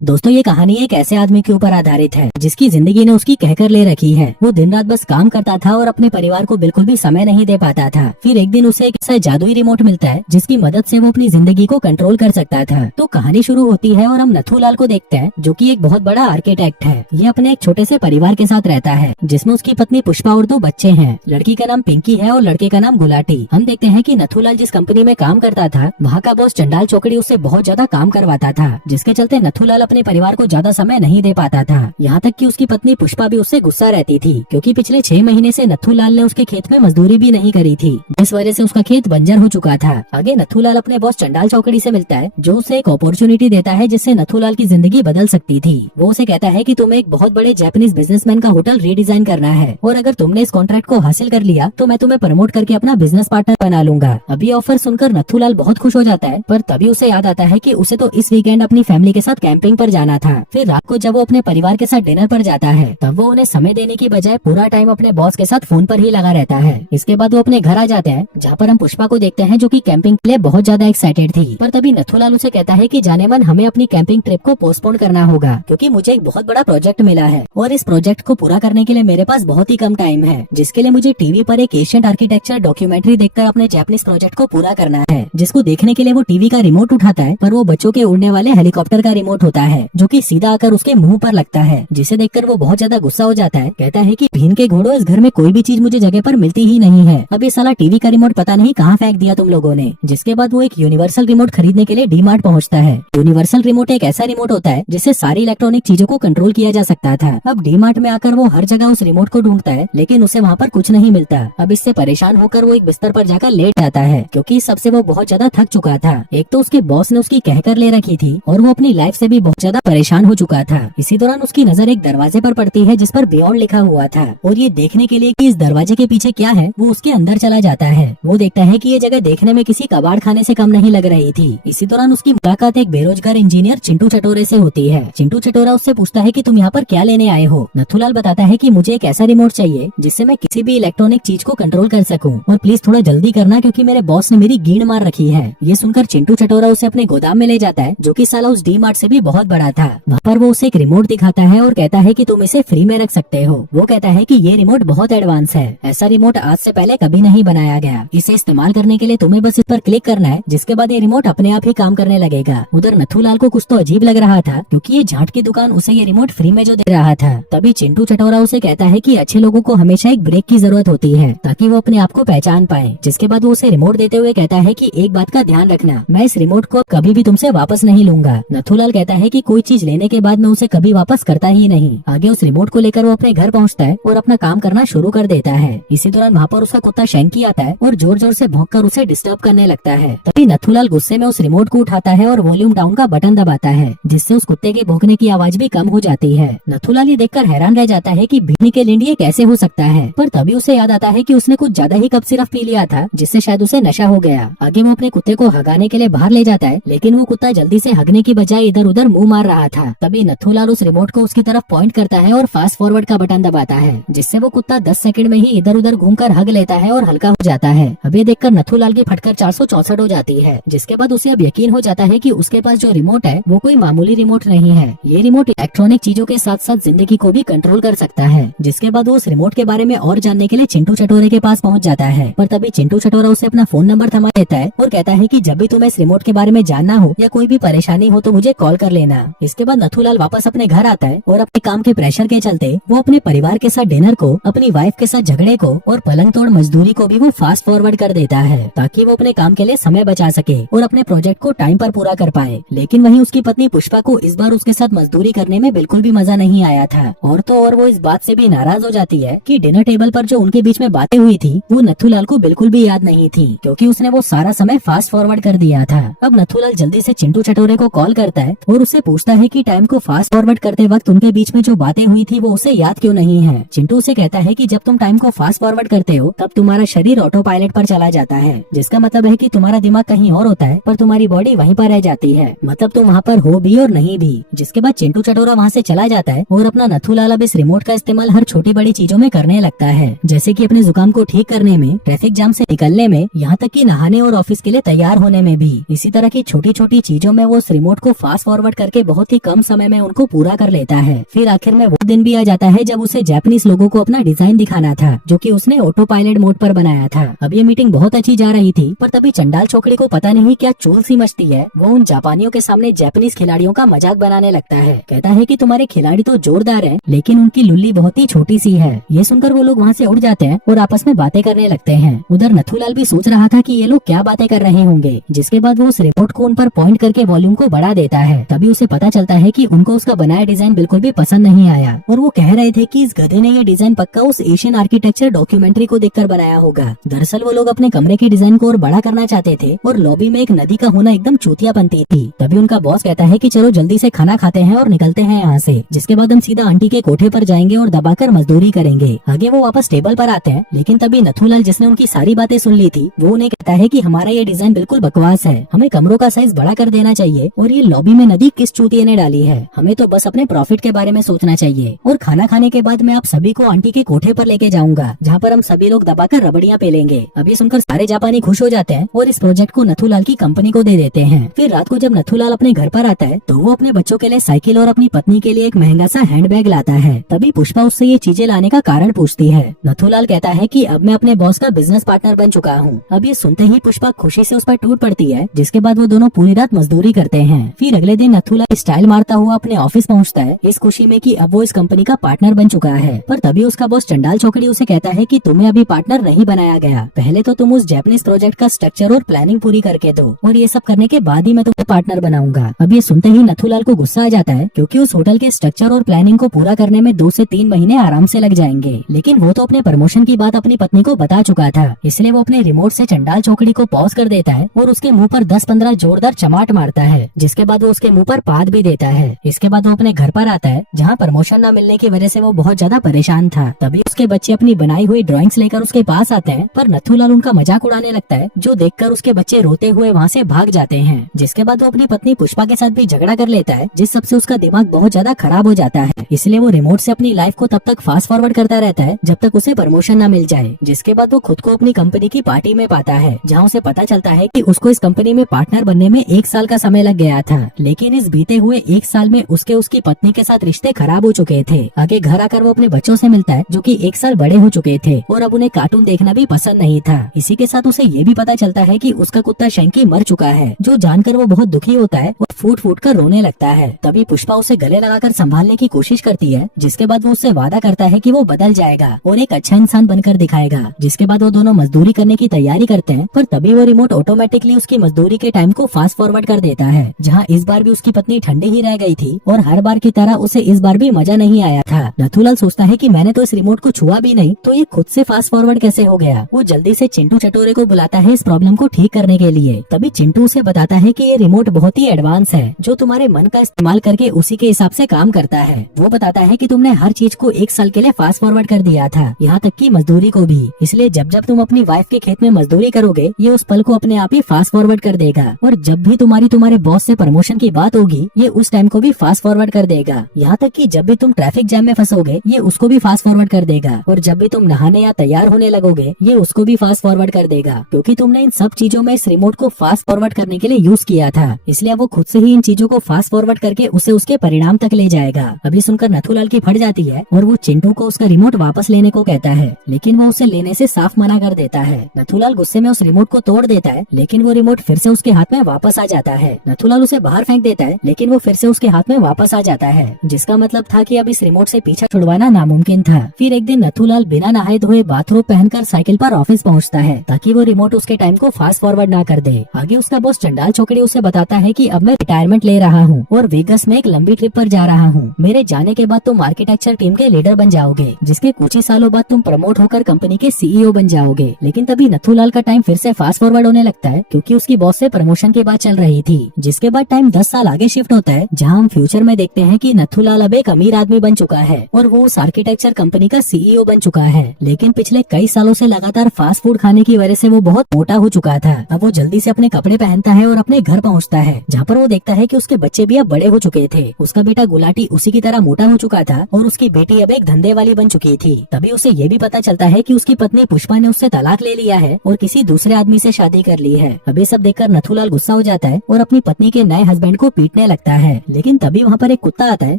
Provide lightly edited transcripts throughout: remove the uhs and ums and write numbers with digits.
दोस्तों ये कहानी एक ऐसे आदमी के ऊपर आधारित है जिसकी जिंदगी ने उसकी कहकर ले रखी है। वो दिन रात बस काम करता था और अपने परिवार को बिल्कुल भी समय नहीं दे पाता था। फिर एक दिन उसे एक ऐसा जादुई रिमोट मिलता है जिसकी मदद से वो अपनी जिंदगी को कंट्रोल कर सकता था। तो कहानी शुरू होती है और हम नथुलाल को देखते हैं जो कि एक बहुत बड़ा आर्किटेक्ट है। ये अपने एक छोटे से परिवार के साथ रहता है जिसमें उसकी पत्नी पुष्पा और 2 बच्चे हैं। लड़की का नाम पिंकी है और लड़के का नाम गुलाटी। हम देखते हैं कि नथुलाल जिस कंपनी में काम करता था वहाँ का बॉस चंडाल चौकड़ी उससे बहुत ज्यादा काम करवाता था, जिसके चलते नथुलाल अपने परिवार को ज्यादा समय नहीं दे पाता था। यहाँ तक कि उसकी पत्नी पुष्पा भी उससे गुस्सा रहती थी क्योंकि पिछले 6 महीने से नथुलाल ने उसके खेत में मजदूरी भी नहीं करी थी, जिस वजह से उसका खेत बंजर हो चुका था। आगे नथुलाल अपने बॉस चंडाल चौकड़ी से मिलता है जो उसे एक अपॉर्चुनिटी देता है जिससे नथुलाल की जिंदगी बदल सकती थी। वो उसे कहता है कि तुम्हें एक बहुत बड़े जापानीज बिजनेसमैन का होटल रीडिजाइन करना है और अगर तुमने इस कॉन्ट्रैक्ट को हासिल कर लिया तो मैं तुम्हें प्रमोट करके अपना बिजनेस पार्टनर बना लूंगा। अभी ऑफर सुनकर नथुलाल बहुत खुश हो जाता है, पर तभी उसे याद आता है कि उसे तो इस वीकेंड अपनी फैमिली के साथ कैंपिंग पर जाना था। फिर रात को जब वो अपने परिवार के साथ डिनर पर जाता है तब वो उन्हें समय देने की बजाय पूरा टाइम अपने बॉस के साथ फोन पर ही लगा रहता है। इसके बाद वो अपने घर आ जाते हैं जहाँ पर हम पुष्पा को देखते हैं जो कि कैंपिंग के लिए बहुत ज्यादा एक्साइटेड थी। पर तभी नथुलाल उसे कहता है कि जाने मन हमें अपनी कैंपिंग ट्रिप को पोस्टपोन करना होगा क्योंकि मुझे एक बहुत बड़ा प्रोजेक्ट मिला है और इस प्रोजेक्ट को पूरा करने के लिए मेरे पास बहुत ही कम टाइम है, जिसके लिए मुझे टीवी पर एक एशियंट आर्किटेक्चर डॉक्यूमेंट्री देखकर अपने जापानीज प्रोजेक्ट को पूरा करना है। जिसको देखने के लिए वो टीवी का रिमोट उठाता है पर वो बच्चों के उड़ने वाले हेलीकॉप्टर का रिमोट होता है जो कि सीधा आकर उसके मुंह पर लगता है, जिसे देखकर वो बहुत ज्यादा गुस्सा हो जाता है। कहता है कि भीन के घोड़ों, इस घर में कोई भी चीज मुझे जगह पर मिलती ही नहीं है। अब ये साला टीवी का रिमोट पता नहीं कहाँ फेंक दिया तुम लोगों ने। जिसके बाद वो एक यूनिवर्सल रिमोट खरीदने के लिए डी-मार्ट पहुँचता है। यूनिवर्सल रिमोट एक ऐसा रिमोट होता है जिससे सारी इलेक्ट्रॉनिक चीजों को कंट्रोल किया जा सकता था। अब डी-मार्ट में आकर वो हर जगह उस रिमोट को ढूंढता है लेकिन उसे वहाँ पर कुछ नहीं मिलता। अब इससे परेशान होकर वो एक बिस्तर पर जाकर लेट जाता है क्योंकि सबसे वो बहुत ज्यादा थक चुका था। एक तो उसके बॉस ने उसकी कहकर ले रखी थी और वो अपनी लाइफ से भी बहुत ज्यादा परेशान हो चुका था। इसी दौरान उसकी नजर एक दरवाजे पर पड़ती है जिस पर बियॉन्ड लिखा हुआ था और ये देखने के लिए कि इस दरवाजे के पीछे क्या है वो उसके अंदर चला जाता है। वो देखता है कि ये जगह देखने में किसी कबाड़ खाने से कम नहीं लग रही थी। इसी दौरान उसकी मुलाकात एक बेरोजगार इंजीनियर चिंटू चटोरे से होती है। चिंटू चटोरा उससे पूछता है कि तुम यहाँ पर क्या लेने आए हो। नथुलाल बताता है कि मुझे एक ऐसा रिमोट चाहिए जिससे मैं किसी भी इलेक्ट्रॉनिक चीज को कंट्रोल कर सकूं और प्लीज थोड़ा जल्दी करना क्योंकि मेरे बॉस ने मेरी गींड मार रखी है। ये सुनकर चिंटू चटोरा उसे अपने गोदाम में ले जाता है जो कि साला उस डी-मार्ट से भी बहुत बड़ा था। वहाँ पर वो उसे एक रिमोट दिखाता है और कहता है कि तुम इसे फ्री में रख सकते हो। वो कहता है कि ये रिमोट बहुत एडवांस है, ऐसा रिमोट आज से पहले कभी नहीं बनाया गया। इसे इस्तेमाल करने के लिए तुम्हें बस इस पर क्लिक करना है, जिसके बाद ये रिमोट अपने आप ही काम करने लगेगा। उधर नथुलाल को कुछ तो अजीब लग रहा था क्योंकि ये झाट की दुकान उसे ये रिमोट फ्री में जो दे रहा था। तभी चिंटू चटोरा उसे कहता है कि अच्छे लोगों को हमेशा एक ब्रेक की जरूरत होती है ताकि वो अपने आप को पहचान पाए। जिसके बाद वो उसे रिमोट देते हुए कहता है कि एक बात का ध्यान रखना, मैं इस रिमोट को कभी भी तुमसे वापस नहीं लूंगा। नथुलाल कहता है कि कोई चीज लेने के बाद मैं उसे कभी वापस करता ही नहीं। आगे उस रिमोट को लेकर वो अपने घर पहुंचता है और अपना काम करना शुरू कर देता है। इसी दौरान वहाँ पर उसका कुत्ता शैंकी आता है और जोर जोर से भौंककर उसे डिस्टर्ब करने लगता है। तभी नथुलाल गुस्से में उस रिमोट को उठाता है और वॉल्यूम डाउन का बटन दबाता है जिससे उस कुत्ते के भौंकने की आवाज भी कम हो जाती है। नथुलाल ये देखकर हैरान रह जाता है कि भीनी के लिए ये कैसे हो सकता है, पर तभी उसे याद आता है कि उसने कुछ ज्यादा ही कप सिरप पी लिया था जिससे शायद उसे नशा हो गया। आगे वो अपने कुत्ते को हगाने के लिए बाहर ले जाता है लेकिन वो कुत्ता जल्दी से हगने की बजाय इधर उधर मुंह मार रहा था। तभी नथुलाल उस रिमोट को उसकी तरफ पॉइंट करता है और फास्ट फॉरवर्ड का बटन दबाता है जिससे वो कुत्ता 10 सेकंड में ही इधर उधर घूमकर हग लेता है और हल्का हो जाता है। अब ये देखकर नथुलाल की फटकर 464 हो जाती है। जिसके बाद उसे अब यकीन हो जाता है कि उसके पास जो रिमोट है वो कोई मामूली रिमोट नहीं है। ये रिमोट इलेक्ट्रॉनिक चीजों के साथ साथ जिंदगी को भी कंट्रोल कर सकता है। जिसके बाद वो उस रिमोट के बारे में और जानने के लिए चिंटू चटोरे के पास पहुंच जाता है, पर तभी चिंटू चटोरा उसे अपना फोन नंबर थमा देता है और कहता है कि जब भी तुम्हें इस रिमोट के बारे में जानना हो या कोई भी परेशानी हो तो मुझे कॉल कर लेना। इसके बाद नथुलाल वापस अपने घर आता है और अपने काम के प्रेशर के चलते वो अपने परिवार के साथ डिनर को, अपनी वाइफ के साथ झगड़े को और पलंग तोड़ मजदूरी को भी वो फास्ट फॉरवर्ड कर देता है ताकि वो अपने काम के लिए समय बचा सके और अपने प्रोजेक्ट को टाइम पर पूरा कर पाए। लेकिन वहीं उसकी पत्नी पुष्पा को इस बार उसके साथ मजदूरी करने में बिल्कुल भी मजा नहीं आया था और तो और वो इस बात से भी नाराज हो जाती है कि डिनर टेबल पर जो उनके बीच में बातें हुई थी वो नथुलाल को बिल्कुल भी याद नहीं थी क्योंकि उसने वो सारा समय फास्ट फॉरवर्ड कर दिया था। अब नथुलाल जल्दी से चिंटू चटोरे को कॉल करता है और उससे पूछता है कि टाइम को फास्ट फॉरवर्ड करते वक्त उनके बीच में जो बातें हुई थी वो उसे याद क्यों नहीं है। चिंटू उसे कहता है कि जब तुम टाइम को फास्ट फॉरवर्ड करते हो तब तुम्हारा शरीर ऑटो पायलट पर चला जाता है, जिसका मतलब है कि तुम्हारा दिमाग कहीं और होता है पर तुम्हारी बॉडी वहीं पर रह जाती है, मतलब तुम वहाँ पर हो भी और नहीं भी। जिसके बाद चिंटू चटोरा वहाँ से चला जाता है और अपना नथुलाल अब इस रिमोट का इस्तेमाल हर छोटी बड़ी चीजों में करने लगता है, जैसे कि अपने जुकाम को ठीक करने में, ट्रैफिक जाम से निकलने में, यहाँ तक कि नहाने और ऑफिस के लिए तैयार होने में भी। इसी तरह की छोटी छोटी चीजों में वो उस रिमोट को फास्ट फॉरवर्ड करके बहुत ही कम समय में उनको पूरा कर लेता है। फिर आखिर में वो दिन भी आ जाता है जब उसे जापानीज लोगों को अपना डिजाइन दिखाना था, जो कि उसने ऑटो पायलट मोड पर बनाया था। अब ये मीटिंग बहुत अच्छी जा रही थी, पर तभी चंडाल छोकरी को पता नहीं क्या चूल सी मचती है। वो उन जापानियों के सामने जापानीज खिलाड़ियों का मजाक बनाने लगता है। कहता है कि तुम्हारे खिलाड़ी तो जोरदार हैं, लेकिन उनकी लुल्ली बहुत ही छोटी सी है। ये सुनकर वो लोग वहाँ से उड़ जाते हैं और आपस में बातें करने लगते हैं। उधर नथुलाल भी सोच रहा था कि ये लोग क्या बातें कर रहे होंगे। जिसके बाद वो उस रिमोट को उन पर पॉइंट करके वॉल्यूम को बढ़ा देता है। तभी उसे पता चलता है कि उनको उसका बनाया डिजाइन बिल्कुल भी पसंद नहीं आया और वो कह रहे थे कि इस गधे ने ये डिजाइन पक्का उस एशियन आर्किटेक्चर डॉक्यूमेंट्री को देखकर बनाया होगा। दरअसल वो लोग अपने कमरे के डिजाइन को और बड़ा करना चाहते थे और लॉबी में एक नदी का होना एकदम चूतिया बनती थी। तभी उनका बॉस कहता है कि चलो जल्दी से खाना खाते हैं और निकलते हैं यहाँ से। जिसके बाद हम सीधा आंटी के कोठे पर जाएंगे और दबाकर मजदूरी करेंगे। आगे वो वापस टेबल पर आते हैं, लेकिन तभी नथुलाल जिसने उनकी सारी बातें सुन ली थी वो उन्हें कहता है कि हमारा ये डिजाइन बिल्कुल बकवास है, हमें कमरों का साइज बड़ा कर देना चाहिए और ये लॉबी में नदी किस चूतिये ने डाली है, हमें तो बस अपने प्रॉफिट के बारे में सोचना चाहिए। और खाना खाने के बाद मैं आप सभी को आंटी के कोठे पर लेके जाऊंगा, जहाँ पर हम सभी लोग दबाकर रबड़ियाँ पेलेंगे। अब ये सुनकर सारे जापानी खुश हो जाते हैं और इस प्रोजेक्ट को नथुलाल की कंपनी को दे देते हैं। फिर रात को जब नथुलाल अपने घर पर आता है तो वो अपने बच्चों के लिए साइकिल और अपनी पत्नी के लिए एक महंगा सा हैंडबैग लाता है। तभी पुष्पा उससे ये चीजें लाने का कारण पूछती है। नथुलाल कहता है कि अब मैं अपने बॉस का बिजनेस पार्टनर बन चुका हूँ। अब ये सुनते ही पुष्पा खुशी से उस पर टूट पड़ती है। जिसके बाद वो दोनों पूरी रात मजदूरी करते हैं। फिर अगले दिन नथुलाल स्टाइल मारता हुआ अपने ऑफिस पहुँचता है, इस खुशी में कि अब वो इस कंपनी का पार्टनर बन चुका है। पर तभी उसका बॉस चंडाल छोकरी उसे कहता है कि तुम्हें अभी पार्टनर नहीं बनाया गया, पहले तो तुम उस जापानीज प्रोजेक्ट का स्ट्रक्चर और प्लानिंग पूरी करके दो और ये सब करने के बाद ही मैं तुम्हें पार्टनर बनाऊंगा। अब ये सुनते ही नथुलाल को गुस्सा आ जाता है, क्योंकि उस होटल के स्ट्रक्चर और प्लानिंग को पूरा करने में 2 से 3 महीने आराम से लग जाएंगे। लेकिन वो तो अपने प्रमोशन की बात अपनी पत्नी को बता चुका था, इसलिए वो अपने रिमोट से चंडाल छोकरी को पॉज कर देता है और उसके मुंह पर 10-15 जोरदार चमाट मारता है। जिसके बाद वो उसके मुंह पर पाद भी देता है। इसके बाद वो अपने घर पर आता है, जहाँ प्रमोशन न मिलने की वजह से वो बहुत ज्यादा परेशान था। तभी उसके बच्चे अपनी बनाई हुई ड्राइंग्स लेकर उसके पास आते हैं, पर नथुलाल उनका मजाक उड़ाने लगता है, जो देखकर उसके बच्चे रोते हुए वहाँ से भाग जाते हैं। जिसके बाद वो अपनी पत्नी पुष्पा के साथ भी झगड़ा कर लेता है, जिस सबसे उसका दिमाग बहुत ज्यादा खराब हो जाता है। इसलिए वो रिमोट से अपनी लाइफ को तब तक फास्ट फॉरवर्ड करता रहता है जब तक उसे प्रमोशन न मिल जाए। जिसके बाद वो खुद को अपनी कंपनी की पार्टी में पाता है, जहाँ उसे पता चलता है कि उसको इस कंपनी में पार्टनर बनने में 1 साल का समय लग गया था। लेकिन इस बीते हुए 1 साल में उसकी पत्नी के साथ रिश्ते खराब हो चुके थे। आगे घर आकर वो अपने बच्चों से मिलता है, जो कि 1 साल बड़े हो चुके थे और अब उन्हें कार्टून देखना भी पसंद नहीं था। इसी के साथ उसे ये भी पता चलता है कि उसका कुत्ता शंकी मर चुका है, जो जानकर वो बहुत दुखी होता है और फूट फूट कर रोने लगता है। तभी पुष्पा उसे गले लगाकर संभालने की कोशिश करती है। जिसके बाद वो उससे वादा करता है कि वो बदल जाएगा और एक अच्छा इंसान बनकर दिखाएगा। जिसके बाद वो दोनों मजदूरी करने की तैयारी करते हैं, पर तभी वो रिमोट ऑटोमेटिकली उसकी मजदूरी के टाइम को फास्ट फॉरवर्ड कर देता है, जहाँ इस बार भी उसकी पत्नी ठंडी ही रह गई थी और हर बार की तरह उसे इस बार भी मजा नहीं आया था। नथुलाल सोचता है कि मैंने तो इस रिमोट को छुआ भी नहीं, तो ये खुद से फास्ट फॉरवर्ड कैसे हो गया। वो जल्दी से चिंटू चटोरे को बुलाता है इस प्रॉब्लम को ठीक करने के लिए। तभी चिंटू उसे बताता है कि ये रिमोट बहुत ही एडवांस है, जो तुम्हारे मन का इस्तेमाल करके उसी के हिसाब से काम करता है। वो बताता है कि तुमने हर चीज को 1 साल के लिए फास्ट फॉरवर्ड कर दिया था, यहाँ तक कि मजदूरी को भी। इसलिए जब जब तुम अपनी वाइफ के खेत में मजदूरी करोगे, ये उस पल को अपने आप ही फास्ट फॉरवर्ड कर देगा। और जब भी तुम्हारे बॉस से प्रमोशन की बात होगी, ये उस टाइम को भी फास्ट फॉरवर्ड कर देगा। यहाँ तक कि जब भी तुम ट्रैफिक जैम में फंसोगे, ये उसको भी फास्ट फॉरवर्ड कर देगा। और जब भी तुम नहाने या तैयार होने लगोगे, ये उसको भी फास्ट फॉरवर्ड कर देगा, क्योंकि तुमने इन सब चीजों में इस रिमोट को फास्ट फॉरवर्ड करने के लिए यूज किया था। इसलिए वो खुद से ही इन चीजों को फास्ट फॉरवर्ड करके उसे उसके परिणाम तक ले जाएगा। अभी सुनकर नथुलाल की फट जाती है और वो चिंटू को उसका रिमोट वापस लेने को कहता है, लेकिन वो उसे लेने से साफ मना कर देता है। नथुलाल गुस्से में उस रिमोट को तोड़ देता है, लेकिन वो रिमोट फिर से उसके हाथ में वापस आ जाता है। नथुलाल उसे बाहर फेंक देता है, लेकिन वो फिर से उसके हाथ में वापस आ जाता है, जिसका मतलब था कि अब इस रिमोट से पीछा छुड़वाना नामुमकिन था। फिर एक दिन नथुलाल बिना नहाए धोए बाथरोब पहनकर साइकिल पर ऑफिस पहुंचता है, ताकि वो रिमोट उसके टाइम को फास्ट फॉरवर्ड ना कर दे। आगे उसका बॉस चंडाल छोकरी उसे बताता है कि अब मैं रिटायरमेंट ले रहा हूँ और वेगस में एक लंबी ट्रिप पर जा रहा हूँ। मेरे जाने के बाद तुम आर्किटेक्चर टीम के लीडर बन जाओगे, जिसके कुछ ही सालों बाद तुम प्रमोट होकर कंपनी के CEO बन जाओगे। लेकिन तभी नथुलाल का टाइम फिर से फास्ट फॉरवर्ड होने लगता है, क्योंकि उसकी बॉस से प्रमोशन की बात चल रही थी। जिसके बाद टाइम 10 साल आगे शिफ्ट होता है, जहाँ हम फ्यूचर में देखते हैं कि नथुलाल अब एक अमीर आदमी बन चुका है और वो उस आर्किटेक्चर कंपनी का CEO बन चुका है। लेकिन पिछले कई सालों से लगातार फास्ट फूड खाने की वजह से वो बहुत मोटा हो चुका था। अब वो जल्दी से अपने कपड़े पहनता है और अपने घर पहुँचता है, जहाँ पर वो देखता है कि उसके बच्चे भी अब बड़े हो चुके थे। उसका बेटा गुलाटी उसी की तरह मोटा हो चुका था और उसकी बेटी अब एक धंधे वाली बन चुकी थी। तभी उसे ये भी पता चलता है कि उसकी पत्नी पुष्पा ने उससे तलाक ले लिया है और किसी दूसरे आदमी से शादी कर ली है। अब ये सब देखकर नथुलाल गुस्सा हो जाता है और अपनी पत्नी के नए हस्बैंड को पीटने पीटने लगता है। लेकिन तभी वहाँ पर एक कुत्ता आता है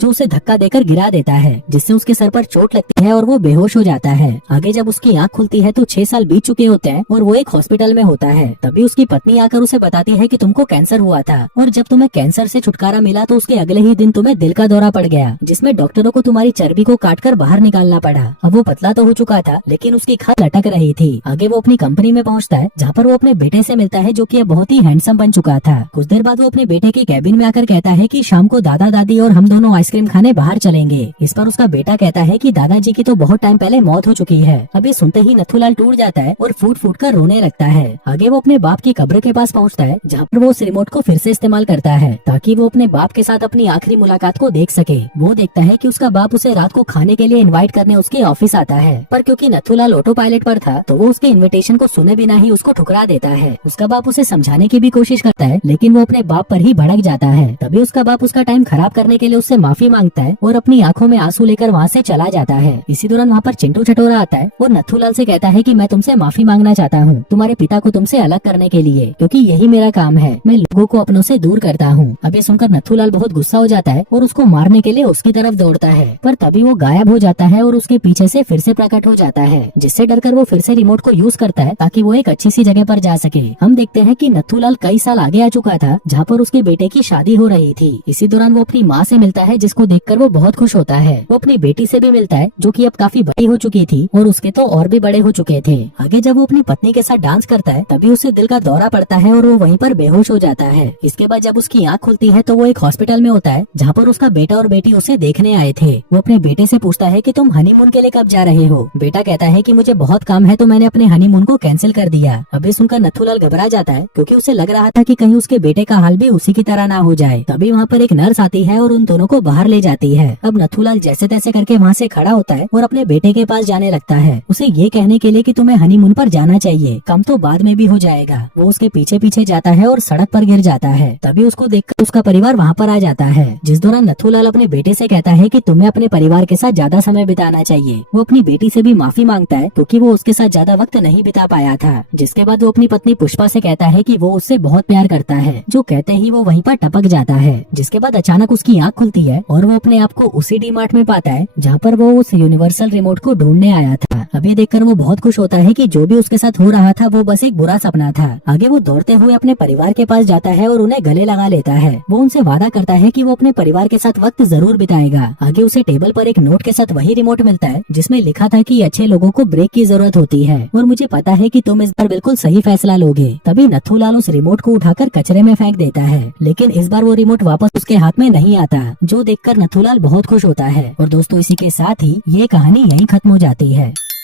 जो उसे धक्का देकर गिरा देता है, जिससे उसके सर पर चोट लगती है और वो बेहोश हो जाता है। आगे जब उसकी आँख खुलती है तो 6 साल बीत चुके होते हैं और वो एक हॉस्पिटल में होता है। तभी उसकी पत्नी आकर उसे बताती है कि तुमको कैंसर हुआ था और जब तुम्हें कैंसर से छुटकारा मिला तो उसके अगले ही दिन तुम्हें दिल का दौरा पड़ गया, जिसमें डॉक्टरों को तुम्हारी चर्बी को काटकर बाहर निकालना पड़ा। अब वो पतला तो हो चुका था लेकिन उसकी खाल लटक रही थी। आगे वो अपनी कंपनी में पहुंचता है जहाँ पर वो अपने बेटे से मिलता है जो कि अब बहुत ही हैंडसम बन चुका था। कुछ देर बाद वो अपने बेटे के कैबिन में आकर कहता है कि शाम को दादा दादी और हम दोनों आइसक्रीम खाने बाहर चलेंगे। इस पर उसका बेटा कहता है कि दादाजी की तो बहुत टाइम पहले मौत हो चुकी है। अभी सुनते ही नथुलाल टूट जाता है और फूट फूट कर रोने लगता है। आगे वो अपने बाप की कब्र के पास पहुंचता है जहाँ पर वो उस रिमोट को फिर से इस्तेमाल करता है ताकि वो अपने बाप के साथ अपनी आखिरी मुलाकात को देख सके। वो देखता है कि उसका बाप उसे रात को खाने के लिए इनवाइट करने उसके ऑफिस आता है, पर क्योंकि नथुलाल ऑटो पायलट पर था तो वो उसके इनविटेशन को सुने बिना ही उसको ठुकरा देता है। उसका बाप उसे समझाने की भी कोशिश करता है लेकिन वो अपने बाप पर ही भड़क जाता है। तभी उसका बाप उसका टाइम खराब करने के लिए उससे माफी मांगता है और अपनी आंखों में आंसू लेकर वहाँ से चला जाता है। इसी दौरान वहाँ पर चिंटू चटोरा आता है और नथुलाल से कहता है कि मैं तुमसे माफी मांगना चाहता हूँ तुम्हारे पिता को तुमसे अलग करने के लिए, क्योंकि यही मेरा काम है, मैं लोगों को अपनों से दूर करता हूँ। अब ये सुनकर नथुलाल बहुत गुस्सा हो जाता है और उसको मारने के लिए उसकी तरफ दौड़ता है, पर तभी वो गायब हो जाता है और उसके पीछे से फिर से प्रकट हो जाता है, जिससे डरकर वो फिर से रिमोट को यूज करता है ताकि वो एक अच्छी सी जगह पर जा सके। हम देखते हैं कि नथुलाल कई साल आगे आ चुका था जहाँ पर उसके बेटे की शादी हो रही थी। इसी दौरान वो अपनी माँ से मिलता है जिसको देखकर वो बहुत खुश होता है। वो अपनी बेटी से भी मिलता है जो कि अब काफी बड़ी हो चुकी थी और उसके तो और भी बड़े हो चुके थे। आगे जब वो अपनी पत्नी के साथ डांस करता है तभी उसे दिल का दौरा पड़ता है और वो वहीं पर बेहोश हो जाता है। इसके बाद जब उसकी आँख खुलती है तो वो एक हॉस्पिटल में होता है जहाँ पर उसका बेटा और बेटी उसे देखने आए थे। वो अपने बेटे से पूछता है कि तुम हनीमून के लिए कब जा रहे हो। बेटा कहता है कि मुझे बहुत काम है तो मैंने अपने हनीमून को कैंसिल कर दिया। अभी सुनकर नथुलाल घबरा जाता है क्योंकि उसे लग रहा था कि कहीं उसके बेटे का हाल भी उसी की तरह ना हो जाए। तभी वहाँ पर एक नर्स आती है और उन दोनों को बाहर ले जाती है। अब नथुलाल जैसे तैसे करके वहाँ से खड़ा होता है और अपने बेटे के पास जाने लगता है, उसे ये कहने के लिए कि तुम्हें हनीमून पर जाना चाहिए, कम तो बाद में भी हो जाएगा। वो उसके पीछे पीछे जाता है और सड़क पर गिर जाता है। तभी उसको देखकर उसका परिवार वहाँ पर आ जाता है, जिस दौरान नथुलाल अपने बेटे से कहता है कि तुम्हें अपने परिवार के साथ ज्यादा समय बिताना चाहिए। वो अपनी बेटी से भी माफी मांगता है क्योंकि वो उसके साथ ज्यादा वक्त नहीं बिता पाया था। जिसके बाद वो अपनी पत्नी पुष्पा से कहता है कि वो उससे बहुत प्यार करता है, जो कहते ही वो वहीं पर टपक जाता है। जिसके बाद अचानक उसकी आँख खुलती है और वो अपने आप को उसी डी-मार्ट में पाता है जहाँ पर वो उस यूनिवर्सल रिमोट को ढूंढने आया था। अब ये देखकर वो बहुत खुश होता है कि जो भी उसके साथ हो रहा था वो बस एक बुरा सपना था। आगे वो दौड़ते हुए अपने परिवार के पास जाता है और उन्हें गले लगा लेता है। वो उनसे वादा करता है कि वो अपने परिवार के साथ वक्त जरूर बिताएगा। आगे उसे टेबल पर एक नोट के साथ वही रिमोट मिलता है जिसमें लिखा था कि अच्छे लोगों को ब्रेक की जरूरत होती है और मुझे पता है कि तुम इस बार बिल्कुल सही फैसला लोगे। तभी नथुलाल उस रिमोट को उठाकर कचरे में फेंक देता है, लेकिन इस बार वो रिमोट वापस उसके हाथ में नहीं आता, जो देखकर नथुलाल बहुत खुश होता है। और दोस्तों इसी के साथ ही ये कहानी यहीं खत्म हो जाती है।